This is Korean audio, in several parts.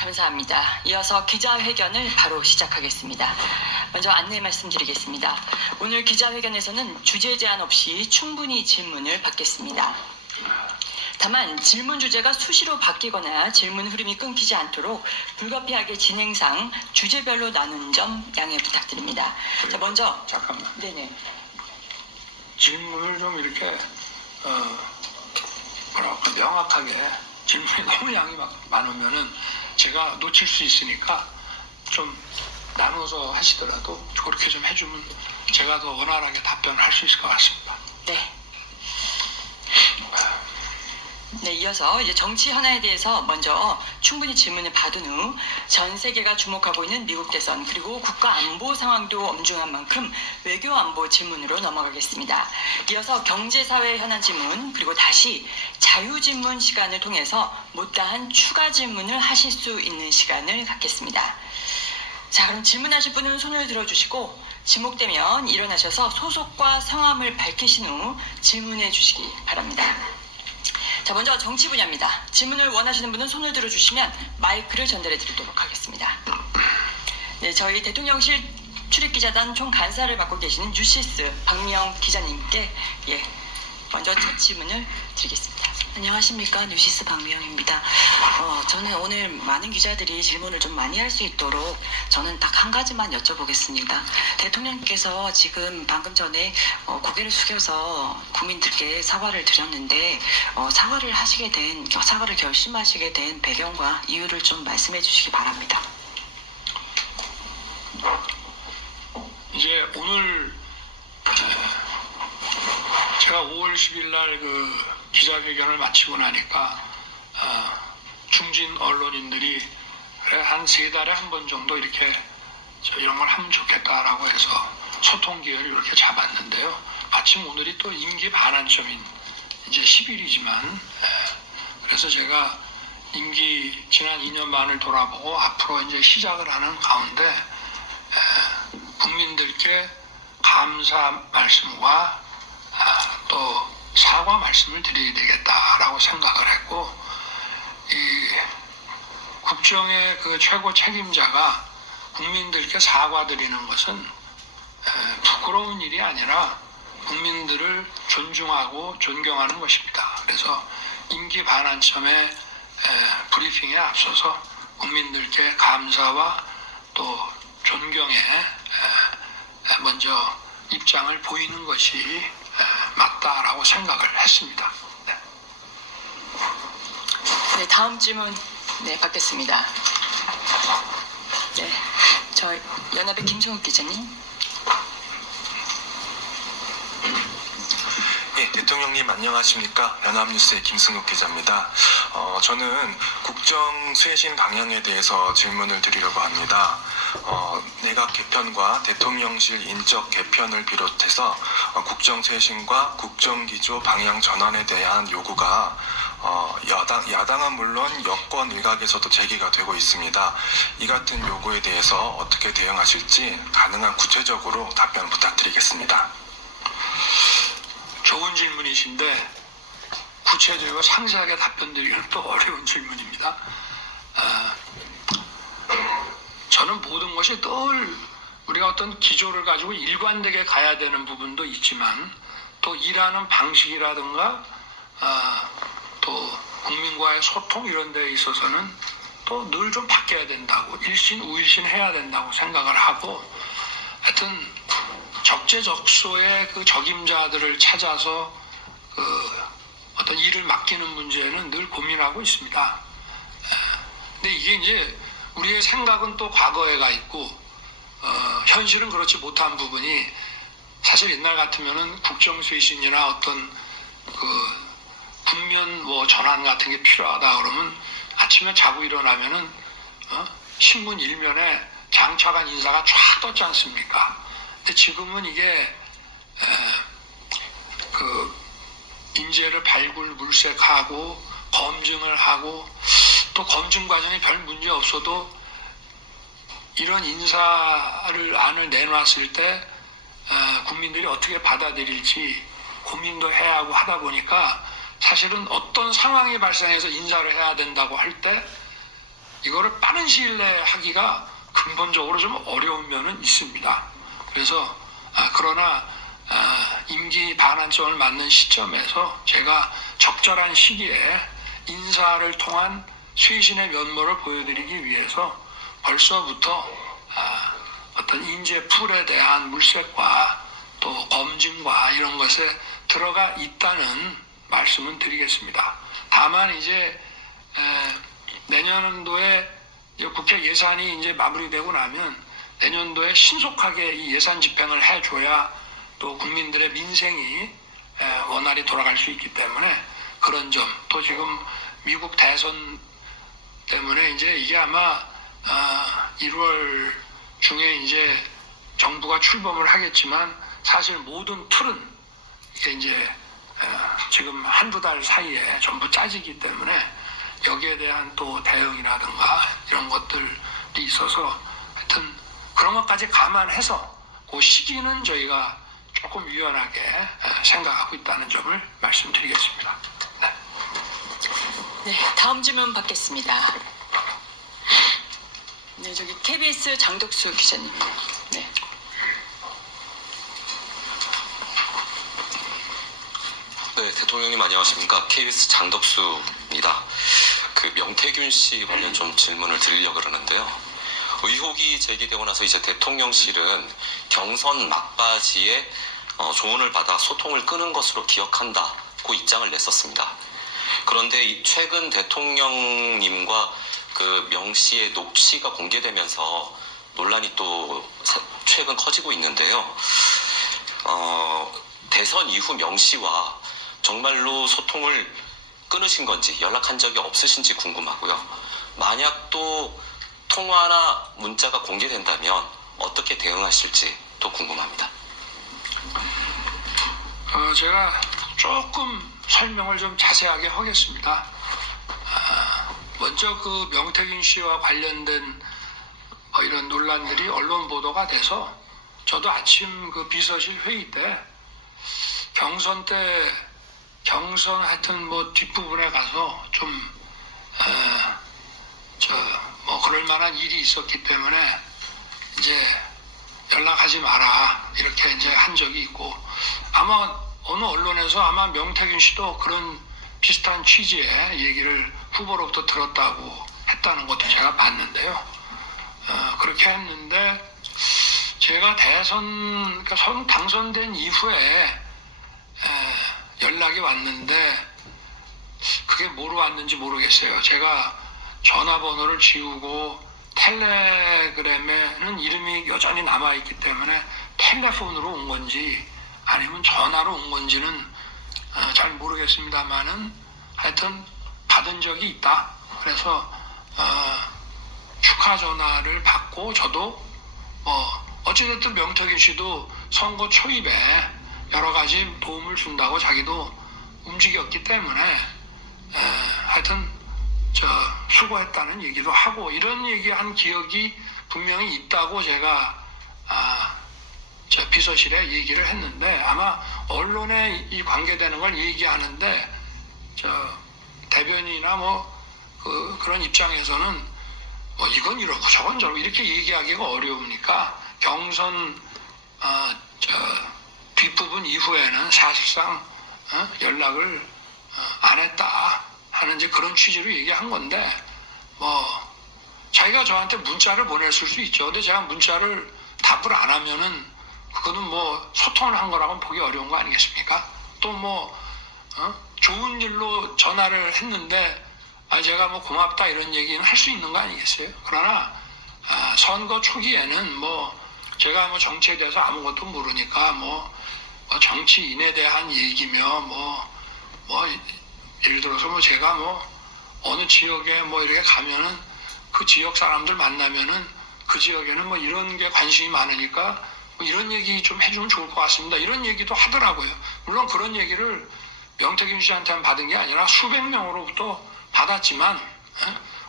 감사합니다. 이어서 기자회견을 바로 시작하겠습니다. 먼저 안내 말씀드리겠습니다. 오늘 기자회견에서는 주제 제한 없이 충분히 질문을 받겠습니다. 다만 질문 주제가 수시로 바뀌거나 질문 흐름이 끊기지 않도록 불가피하게 진행상 주제별로 나눈 점 양해 부탁드립니다. 자, 먼저 잠깐만. 네네. 질문을 좀 이렇게 명확하게 질문이 너무 양이 많으면은 제가 놓칠 수 있으니까 좀 나눠서 하시더라도 그렇게 좀 해주면 제가 더 원활하게 답변을 할 수 있을 것 같습니다. 네. 네, 이어서 이제 정치 현안에 대해서 먼저 충분히 질문을 받은 후 전 세계가 주목하고 있는 미국 대선 그리고 국가 안보 상황도 엄중한 만큼 외교 안보 질문으로 넘어가겠습니다. 이어서 경제 사회 현안 질문 그리고 다시 자유 질문 시간을 통해서 못다한 추가 질문을 하실 수 있는 시간을 갖겠습니다. 자, 그럼 질문하실 분은 손을 들어주시고 지목되면 일어나셔서 소속과 성함을 밝히신 후 질문해 주시기 바랍니다. 자, 먼저 정치 분야입니다. 질문을 원하시는 분은 손을 들어주시면 마이크를 전달해 드리도록 하겠습니다. 네, 저희 대통령실 출입기자단 총간사를 맡고 계시는 뉴시스 박미영 기자님께 먼저 첫 질문을 드리겠습니다. 안녕하십니까, 뉴시스 박미영입니다. 저는 오늘 많은 기자들이 질문을 좀 많이 할 수 있도록 저는 딱 한 가지만 여쭤보겠습니다. 대통령께서 지금 방금 전에 고개를 숙여서 국민들께 사과를 드렸는데 사과를 결심하시게 된 배경과 이유를 좀 말씀해 주시기 바랍니다. 이제 오늘 제가 5월 10일 날 그 기자회견을 마치고 나니까 중진 언론인들이 그래 한 3달에 한 번 정도 이렇게 이런 걸 하면 좋겠다라고 해서 소통 기회를 이렇게 잡았는데요. 마침 오늘이 또 임기 반환점인 이제 10일이지만 그래서 제가 임기 지난 2년 반을 돌아보고 앞으로 이제 시작을 하는 가운데 국민들께 감사 말씀과 또 사과 말씀을 드려야 되겠다라고 생각을 했고, 이 국정의 그 최고 책임자가 국민들께 사과드리는 것은 부끄러운 일이 아니라 국민들을 존중하고 존경하는 것입니다. 그래서 임기 반환점의 브리핑에 앞서서 국민들께 감사와 또 존경에 먼저 입장을 보이는 것이 맞다라고 생각을 했습니다. 네, 다음 질문 받겠습니다. 네, 저 연합의 김성욱 기자님. 예, 대통령님 안녕하십니까? 연합뉴스의 김승욱 기자입니다. 저는 국정 쇄신 방향에 대해서 질문을 드리려고 합니다. 내각 개편과 대통령실 인적 개편을 비롯해서 국정 쇄신과 국정 기조 방향 전환에 대한 요구가 야당은 물론 여권 일각에서도 제기가 되고 있습니다. 이 같은 요구에 대해서 어떻게 대응하실지 가능한 구체적으로 답변 부탁드리겠습니다. 좋은 질문이신데 구체적이고 상세하게 답변드리기는 또 어려운 질문입니다. 저는 모든 것이 늘 우리가 어떤 기조를 가지고 일관되게 가야 되는 부분도 있지만 또 일하는 방식이라든가 또 국민과의 소통 이런 데에 있어서는 또 늘 좀 바뀌어야 된다고 일신 우일신 해야 된다고 생각을 하고 하여튼 적재적소의 그 적임자들을 찾아서 그 어떤 일을 맡기는 문제는 늘 고민하고 있습니다. 근데 이게 이제 우리의 생각은 또 과거에 가 있고 현실은 그렇지 못한 부분이 사실 옛날 같으면은 국정쇄신이나 어떤 그 국면 전환 같은 게 필요하다 그러면 아침에 자고 일어나면은 신문 일면에 장차관 인사가 쫙 떴지 않습니까? 근데 지금은 이게 그 인재를 발굴 물색하고 검증을 하고 또 검증 과정에 별 문제 없어도 이런 안을 내놨을 때 국민들이 어떻게 받아들일지 고민도 해야 하고 하다 보니까 사실은 어떤 상황이 발생해서 인사를 해야 된다고 할 때 이거를 빠른 시일 내에 하기가 근본적으로 좀 어려운 면은 있습니다. 그래서 그러나 임기 반환점을 맞는 시점에서 제가 적절한 시기에 인사를 통한 쇄신의 면모를 보여드리기 위해서 벌써부터 어떤 인재 풀에 대한 물색과 또 검증과 이런 것에 들어가 있다는 말씀은 드리겠습니다. 다만 이제 내년도에 국회 예산이 이제 마무리되고 나면 내년도에 신속하게 이 예산 집행을 해줘야 또 국민들의 민생이 원활히 돌아갈 수 있기 때문에 그런 점, 또 지금 미국 대선 때문에 이제 이게 아마 1월 중에 이제 정부가 출범을 하겠지만 사실 모든 틀은 이게 이제 지금 한두 달 사이에 전부 짜지기 때문에 여기에 대한 또 대응이라든가 이런 것들이 있어서 하여튼 그런 것까지 감안해서 그 시기는 저희가 조금 유연하게 생각하고 있다는 점을 말씀드리겠습니다. 네. 네, 다음 질문 받겠습니다. 네, 저기 KBS 장덕수 기자님. 네. 네, 대통령님 안녕하십니까? KBS 장덕수입니다. 그 명태균 씨 관련 좀 질문을 드리려고 그러는데요. 의혹이 제기되고 나서 이제 대통령실은 경선 막바지에 조언을 받아 소통을 끊은 것으로 기억한다고 입장을 냈었습니다. 그런데 최근 대통령님과 그 명 씨의 녹취가 공개되면서 논란이 또 최근 커지고 있는데요. 대선 이후 명 씨와 정말로 소통을 끊으신 건지 연락한 적이 없으신지 궁금하고요. 만약 또 통화나 문자가 공개된다면 어떻게 대응하실지 또 궁금합니다. 제가 조금 설명을 좀 자세하게 하겠습니다. 먼저 그 명태균 씨와 관련된 이런 논란들이 언론 보도가 돼서 저도 아침 그 비서실 회의 때 경선 하여튼 뭐 뒷부분에 가서 좀 그럴 만한 일이 있었기 때문에 이제 연락하지 마라 이렇게 이제 한 적이 있고, 아마 어느 언론에서 아마 명태균 씨도 그런 비슷한 취지의 얘기를 후보로부터 들었다고 했다는 것도 제가 봤는데요. 그렇게 했는데 제가 그러니까 당선된 이후에 연락이 왔는데 그게 뭐로 왔는지 모르겠어요. 제가 전화번호를 지우고 텔레그램에는 이름이 여전히 남아있기 때문에 텔레폰으로 온 건지 아니면 전화로 온 건지는 잘 모르겠습니다만은 하여튼 받은 적이 있다. 그래서 축하 전화를 받고 저도 어찌됐든 명태균 씨도 선거 초입에 여러 가지 도움을 준다고 자기도 움직였기 때문에 하여튼 수고했다는 얘기도 하고 이런 얘기한 기억이 분명히 있다고 제가 비서실에 얘기를 했는데, 아마 언론에 이 관계되는 걸 얘기하는데 대변인이나 그런 입장에서는 이건 이렇고 저건 저렇고 이렇게 얘기하기가 어려우니까 경선 뒷부분 이후에는 사실상 연락을 안 했다 하는 이제 그런 취지로 얘기한 건데, 자기가 저한테 문자를 보냈을 수 있죠. 근데 제가 문자를 답을 안 하면은 그거는 소통을 한 거라고는 보기 어려운 거 아니겠습니까? 또 좋은 일로 전화를 했는데 제가 고맙다 이런 얘기는 할 수 있는 거 아니겠어요? 그러나 선거 초기에는 제가 정치에 대해서 아무것도 모르니까 정치인에 대한 얘기며 예를 들어서 제가 어느 지역에 이렇게 가면은 그 지역 사람들 만나면은 그 지역에는 이런 게 관심이 많으니까 이런 얘기 좀 해주면 좋을 것 같습니다. 이런 얘기도 하더라고요. 물론 그런 얘기를 명태균 씨한테만 받은 게 아니라 수백 명으로부터 받았지만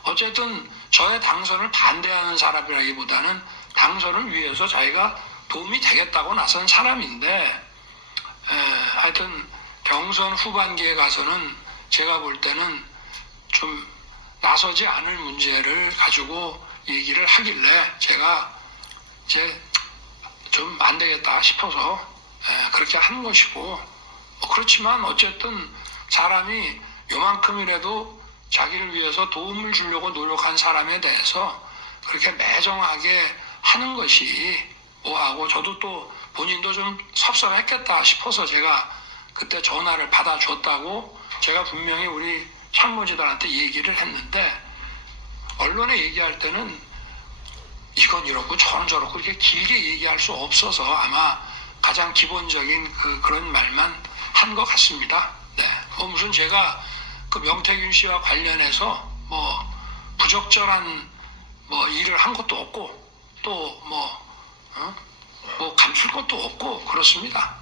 어쨌든 저의 당선을 반대하는 사람이라기보다는 당선을 위해서 자기가 도움이 되겠다고 나선 사람인데, 하여튼 경선 후반기에 가서는 제가 볼 때는 좀 나서지 않을 문제를 가지고 얘기를 하길래 제가 이제 좀 안 되겠다 싶어서 그렇게 하는 것이고, 그렇지만 어쨌든 사람이 요만큼이라도 자기를 위해서 도움을 주려고 노력한 사람에 대해서 그렇게 매정하게 하는 것이 뭐하고, 저도 또 본인도 좀 섭섭했겠다 싶어서 제가 그때 전화를 받아줬다고 제가 분명히 우리 참모진들한테 얘기를 했는데, 언론에 얘기할 때는 이건 이렇고 저건 저렇고 이렇게 길게 얘기할 수 없어서 아마 가장 기본적인 그런 말만 한 것 같습니다. 네, 뭐 무슨 제가 그 명태균 씨와 관련해서 뭐 부적절한 뭐 일을 한 것도 없고 또 뭐 감출 것도 없고 그렇습니다.